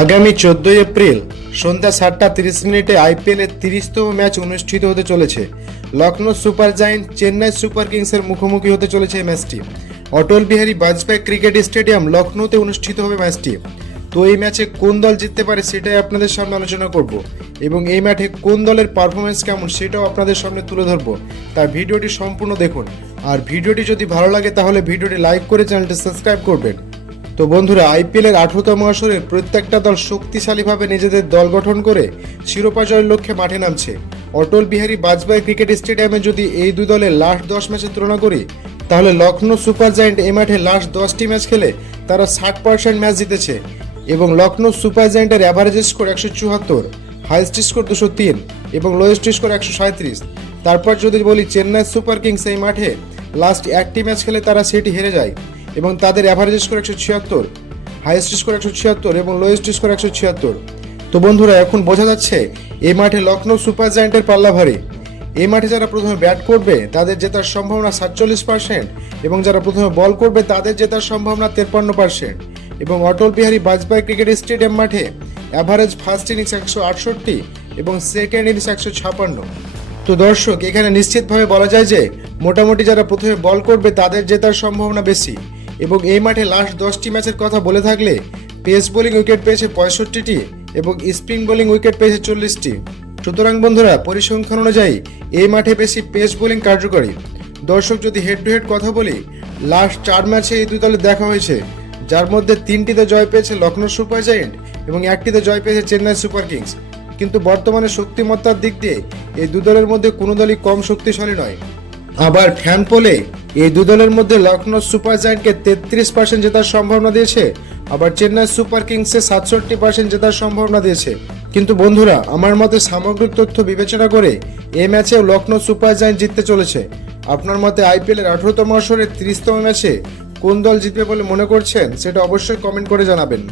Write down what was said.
আগামী চোদ্দই এপ্রিল সন্ধ্যা সাতটা তিরিশ মিনিটে আইপিএলের তিরিশতম ম্যাচ অনুষ্ঠিত হতে চলেছে। Lucknow super giant Chennai super কিংসের মুখোমুখি হতে চলেছে এই ম্যাচটি। অটল বিহারী বাজপেয়ী ক্রিকেট স্টেডিয়াম লখনৌতে অনুষ্ঠিত হবে ম্যাচটি। তো এই ম্যাচে কোন দল জিততে পারে সেটাই আপনাদের সামনে আলোচনা করব এবং এই মাঠে কোন দলের পারফরমেন্স কেমন সেটাও আপনাদের সামনে তুলে ধরবো। তার ভিডিওটি সম্পূর্ণ দেখুন। আর ভিডিওটি যদি ভালো লাগে তাহলে ভিডিওটি লাইক করে চ্যানেলটি সাবস্ক্রাইব করবেন। তো বন্ধুরা আইপিএল এর আঠারোতম আসরে প্রত্যেকটা দল শক্তিশালীভাবে নিজেদের দল গঠন করে শিরোপা জয়ের লক্ষ্যে মাঠে নামছে। অটল বিহারী বাজপেয়ী ক্রিকেট স্টেডিয়ামে যদি এই দুই দলের লাস্ট দশ ম্যাচের তুলনা করি, তাহলে লখনৌ সুপার জায়েন্ট এই মাঠে লাস্ট দশটি ম্যাচ খেলে তারা ষাট পার্সেন্ট ম্যাচ জিতেছে এবং লখনৌ সুপার জায়েন্টের অ্যাভারেজ স্কোর একশো চুয়াত্তর হাইয়েস্ট স্কোর দুশো তিন এবং লোয়েস্ট স্কোর একশো সাঁত্রিশ তারপর যদি বলি, চেন্নাই সুপার কিংস এই মাঠে লাস্ট একটি ম্যাচ খেলে তারা সেটি হেরে যায়। এবং তাদের অ্যাভারেজ স্কোর একশো ছিয়াত্তর হাইয়েস্ট স্কোর একশো ছিয়াত্তর এবং লোয়েস্ট স্কোর একশো ছিয়াত্তর। তো বন্ধুরা, এখন বোঝা যাচ্ছে এই মাঠে লখনৌ সুপার জায়েন্টের পাল্লা ভারী এই মাঠে যারা প্রথমে ব্যাট করবে, তাদের জেতার সম্ভাবনা সাতচল্লিশ পার্সেন্ট এবং যারা প্রথমে বল করবে, তাদের জেতার সম্ভাবনা তেপ্পান্ন পার্সেন্ট এবং অটল বিহারী বাজপেয়ী ক্রিকেট স্টেডিয়াম মাঠে অ্যাভারেজ ফার্স্ট ইনিংস একশো আটষট্টি এবং সেকেন্ড ইনিংস একশো ছাপান্ন তো দর্শক, এখানে নিশ্চিতভাবে বলা যায় যে, মোটামুটি যারা প্রথমে বল করবে, তাদের জেতার সম্ভাবনা বেশি। এবং এই মাঠে লাস্ট দশটি ম্যাচের কথা বলে থাকলে পেস বোলিং উইকেট পেয়েছে পঁয়ষট্টিটি এবং স্পিন বোলিং উইকেট পেয়েছে চল্লিশটি। সুতরাং বন্ধুরা, পরিসংখ্যান অনুযায়ী এই মাঠে বেশি পেস বোলিং কার্যকরী। দর্শক যদি হেড টু হেড কথা বলি লাস্ট চার ম্যাচে এই দুই দলে দেখা হয়েছে, যার মধ্যে তিনটিতে জয় পেয়েছে লখনৌ সুপার জায়েন্ট এবং একটিতে জয় পেয়েছে চেন্নাই সুপার কিংস। কিন্তু বর্তমানে শক্তিমত্তার দিক দিয়ে এই দু দলের মধ্যে কোনো দলই কম শক্তিশালী নয়। আবার ফ্যান পোলে এই দু দলের মধ্যে লখনৌ সুপার জায়েন্টকে তেত্রিশ পার্সেন্ট জেতার সম্ভাবনা দিয়েছে, আবার চেন্নাই সুপার কিংসে সাতষট্টি পার্সেন্ট জেতার সম্ভাবনা দিয়েছে। কিন্তু বন্ধুরা, আমার মতে সামগ্রিক তথ্য বিবেচনা করে এই ম্যাচেও লখনৌ সুপার জায়েন্ট জিততে চলেছে। আপনার মতে আইপিএলের আঠারোতম আসরের তিরিশতম ম্যাচে কোন দল জিতবে বলে মনে করছেন, সেটা অবশ্যই কমেন্ট করে জানাবেন।